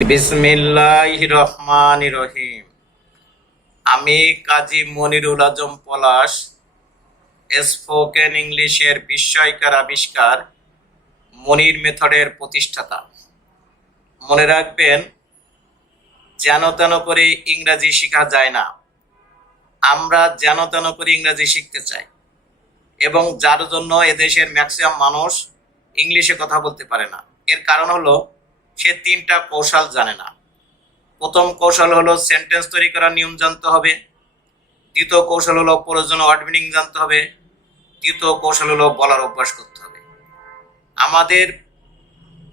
বিসমিল্লাহির রহমানির রহিম। আমি কাজী মনিরুল আজম পলাশ, স্পোকেন ইংলিশের বিস্ময়কর আবিষ্কার মনির মেথডের প্রতিষ্ঠাতা। মনে রাখবেন, যেন তেন করে ইংরাজি শেখা যায় না। আমরা যেন তেন করে ইংরাজি শিখতে চাই, এবং যার জন্য এদেশের ম্যাক্সিমাম মানুষ ইংলিশে কথা বলতে পারে না। এর কারণ হলো সে তিনটা কৌশল জানে না। প্রথম কৌশল হলো সেন্টেন্স তৈরি করার নিয়ম জানতে হবে। দ্বিতীয় কৌশল হলো প্রয়োজনীয় ওয়ার্ড মিনিং জানতে হবে। তৃতীয় কৌশল হলো বলার অভ্যাস করতে হবে। আমাদের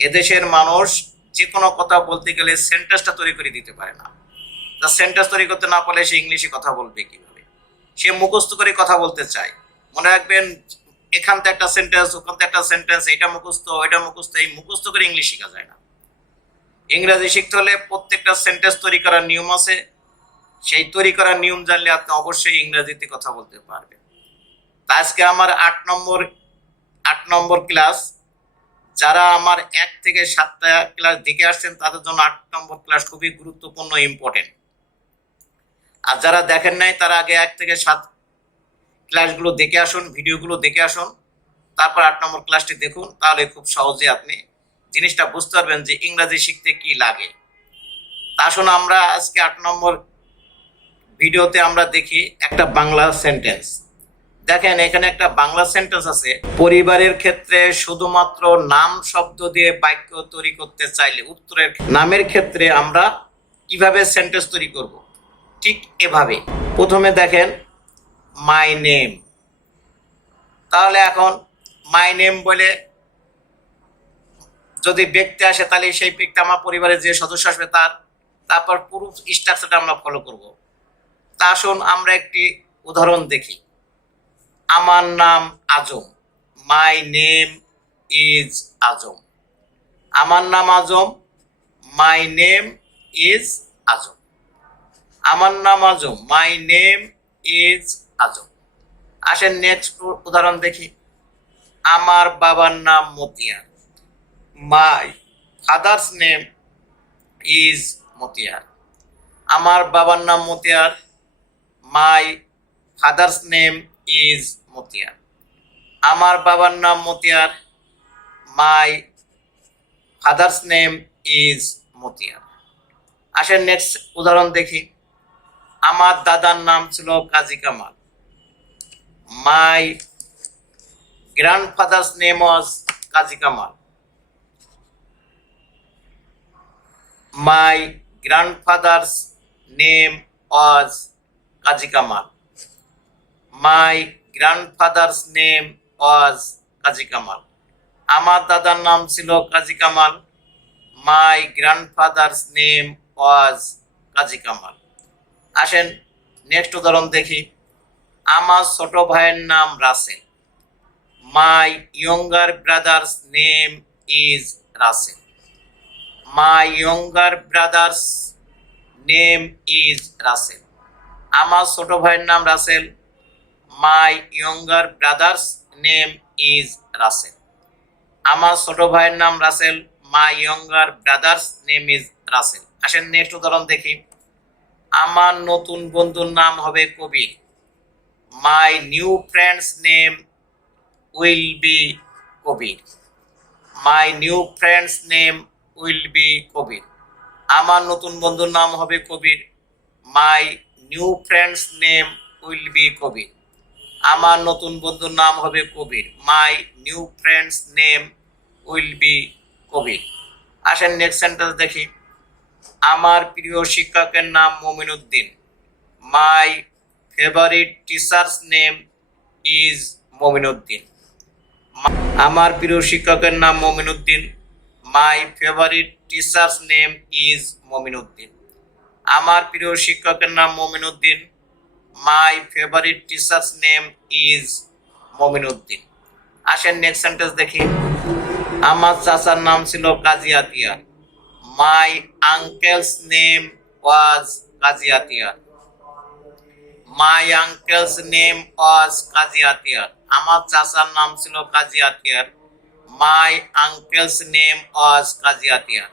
এদেশের মানুষ যে কোনো কথা বলতে গেলে সেন্টেন্সটা তৈরি করে দিতে পারে না। তা সেন্টেন্স তৈরি করতে না পারলে সে ইংলিশে কথা বলবে কিভাবে? সে মুখস্থ করে কথা বলতে চায়। মনে রাখবেন, এখান থেকে একটা সেন্টেন্স, ওখান থেকে একটা সেন্টেন্স, এটা মুখস্থ, ওইটা মুখস্থ, এই মুখস্থ করে ইংলিশ শেখা যায় না। ইংরেজি শিখতে হলে প্রত্যেকটা সেন্টেন্স তৈরি করার নিয়ম আছে। সেই তৈরি করার নিয়ম জানলে আপনি অবশ্যই ইংরেজিতে কথা বলতে পারবেন। আজকে আমার 8 নম্বর ক্লাস। যারা আমার 1 থেকে 7টা ক্লাস দেখে আসছেন তাদের জন্য 8 নম্বর ক্লাস খুবই গুরুত্বপূর্ণ, ইম্পর্টেন্ট। আর যারা দেখেন নাই তারা আগে 1 থেকে 7 ক্লাসগুলো দেখে আসুন, ভিডিওগুলো দেখে আসুন, তারপর 8 নম্বর ক্লাসটি দেখুন। তাহলে খুব সহজে আপনি জিনিসটা বুঝতে পারবেন যে ইংরেজি শিখতে কি লাগে। তা আসুন আমরা আজকে 8 নম্বর ভিডিওতে আমরা দেখি একটা বাংলা সেন্টেন্স। দেখেন, এখানে একটা বাংলা সেন্টেন্স আছে। পরিবারের ক্ষেত্রে শুধুমাত্র নাম শব্দ দিয়ে বাক্য তৈরি করতে চাইলে উত্তরের নামের ক্ষেত্রে আমরা কিভাবে সেন্টেন্স তৈরি করব? ঠিক এভাবে। প্রথমে দেখেন মাই নেম। তাহলে এখন মাই নেম বলে যদি ব্যক্তি আসে, তাহলে সেই ব্যক্তি আমার পরিবারের যে সদস্য আসবে তারপর পুরো স্ট্রাকচারটা আমরা ফলো করব। তা আসুন আমরা একটি উদাহরণ দেখি। আমার নাম আজম। মাই নেম ইজ আজম। আমার নাম আজম। মাই নেম ইজ আজম। আমার নাম আজম। মাই নেম ইজ আজম। আসেন নেক্সট উদাহরণ দেখি। আমার বাবার নাম Motiar. My father's name is Motiar. আমার বাবার নাম Motiar. My father's name is Motiar. আমার বাবার নাম Motiar. My father's name is Motiar. আসেন নেক্সট উদাহরণ দেখি। আমার দাদার নাম ছিল Kazi Kamal. My grandfather's name was Kazi Kamal. My grandfather's name was Kazi Kamal. My grandfather's name was Kazi Kamal. আমার দাদার নাম ছিল Kazi Kamal. My grandfather's name was Kazi Kamal. আসেন নেক্সট উদাহরণ দেখি। আমার ছোট ভাইয়ের নাম Rasel. My younger brother's name is Rasel. My younger brother's name is Rasel. আমার ছোট ভাইয়ের নাম Rasel. My younger brother's name is Rasel. আমার ছোট ভাইয়ের নাম Rasel. My younger brother's name is Rasel. আসেন নেক্সট উদাহরণ দেখি। আমার নতুন বন্ধুর নাম হবে Kabir. My new friend's name will be Kabir. My new friend's name will be Kabir. আমার নতুন বন্ধুর নাম হবে Kabir. My new friend's name will be Kabir. আমার নতুন বন্ধুর নাম হবে Kabir. My new friend's name will be Kabir. আসেন নেক্সট সেন্টেন্স দেখি। আমার প্রিয় শিক্ষকের নাম Mominuddin. My favourite teacher's name is Mominuddin. আমার প্রিয় শিক্ষকের নাম Mominuddin. My favourite teacher's name is Mominuddin. আমার প্রিয় শিক্ষকের নাম Mominuddin. My favourite teacher's name is Mominuddin. আসেন নেক্সট সেন্টেন্স দেখি। আমার চাচার নাম ছিল Kazi Atiar. My uncle's name was Kazi Atiar. My uncle's name was Kazi Atiar. আমার চাচার নাম ছিল Kazi Atiar. My uncle's name was Kazi Atiar.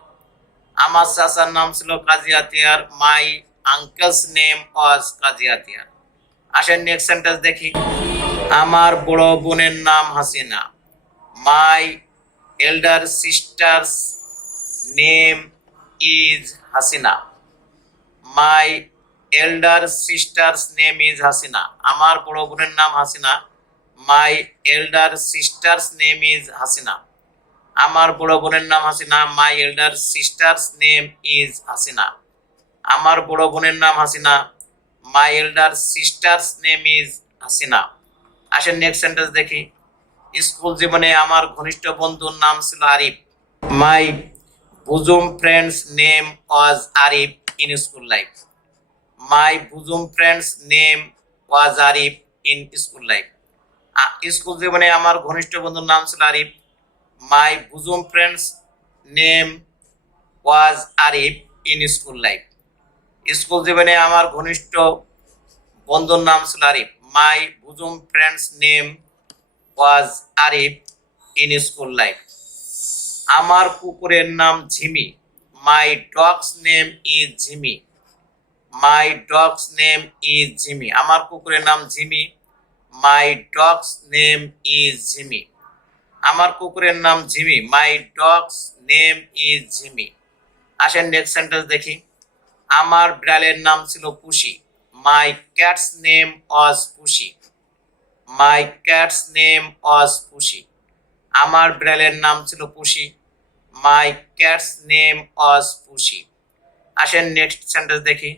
আমার চাচার নাম ছিল Kazi Atiar. My uncle's name was Kazi Atiar. আসেন নেক্সট সেন্টেন্স দেখি। আমার বড় বোনের নাম Hasina. My elder sister's name is Hasina. My elder sister's name is Hasina. আমার বড় বোনের নাম Hasina. My elder sister's name is Hasina. আমার বড় বোনের নাম Hasina. My elder sister's name is Hasina. আমার বড় বোনের নাম Hasina. My elder sister's name is Hasina. আসেন নেক্সট সেন্টেন্স দেখি। স্কুল জীবনে আমার ঘনিষ্ঠ বন্ধুর নাম ছিল Arif. My bosom friend's name was Arif in school life. My bosom friend's name was Arif in school life. School জীবনে আমার ঘনিষ্ঠ বন্ধুর নাম ছিল Arif. My bosom friend's name was Arif in school life. School জীবনে আমার ঘনিষ্ঠ বন্ধুর নাম ছিল Arif. My bosom friend's name was Arif in school life. আমার কুকুরের নাম ঝিমি। মাই ডগস নেম ইজ ঝিমি। মাই ডগস নেম ইজ ঝিমি। আমার কুকুরের নাম ঝিমি। মাই ডগস নেম ইজ ঝিমি। আমার কুকুরের নাম ঝিমি। মাই ডগস নেম ইজ ঝিমি। আসেন নেক্সট সেন্টেন্স দেখি। আমার বিড়ালের নাম ছিল পুষি। মাই ক্যাটস নেম ওয়াজ পুষি। মাই ক্যাটস নেম ওয়াজ পুষি। আমার বিড়ালের নাম ছিল পুষি। মাই ক্যাটস নেম ওয়াজ পুষি। আসেন নেক্সট সেন্টেন্স দেখি।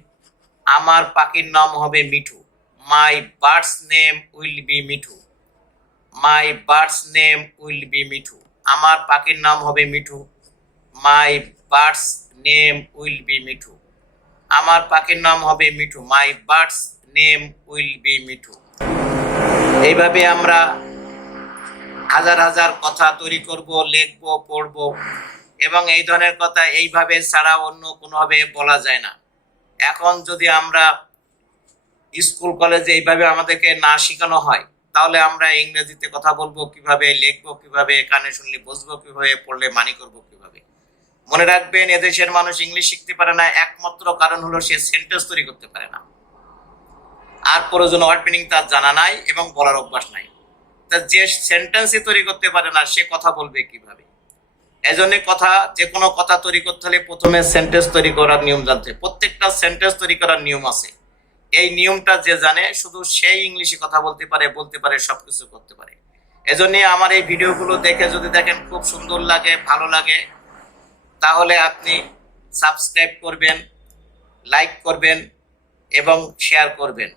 আমার পাখির নাম হবে মিঠু। মাই birds name will B Mithu. My birds name will B Mithu. আমার পাখির নাম হবে মিঠু। মাই birds name will B Mithu. আমার পাখির নাম হবে মিঠু। মাই birds name will B Mithu. এইভাবে আমরা হাজার হাজার কথা তৈরি করব, লিখবো, পড়বো এবং এই ধরনের কথা এইভাবে ছাড়া অন্য কোনোভাবে বলা যায় না। এখন যদি আমরা স্কুল কলেজে এইভাবে আমাদেরকে না শেখানো হয় তাহলে আমরা ইংরেজিতে কথা বলবো কিভাবে, লিখবো কিভাবে, কানে শুনলে বুঝবো কিভাবে, পড়লে মানি করবো কিভাবে। মনে রাখবেন, এদেশের মানুষ ইংলিশ শিখতে পারে না একমাত্র কারণ হলো সে সেন্টেন্স তৈরি করতে পারে না, আর প্রয়োজন ওয়ার্ড মিনিং তার জানা নাই এবং বলার অভ্যাস নাই। তা যে সেন্টেন্সই তৈরি করতে পারে না সে কথা বলবে কিভাবে? এজন্য কথা, যে কোনো কথা তৈরি করতে হলে প্রথমে সেন্টেন্স তৈরি করার নিয়ম জানতে। প্রত্যেকটা সেন্টেন্স তৈরি করার নিয়ম আছে। এই নিয়মটা যে জানে শুধু সেই ইংলিশে কথা বলতে পারে, সবকিছু করতে পারে। এজন্য আমার এই ভিডিওগুলো দেখে যদি দেখেন খুব সুন্দর লাগে, ভালো লাগে, তাহলে আপনি সাবস্ক্রাইব করবেন, লাইক করবেন এবং শেয়ার করবেন।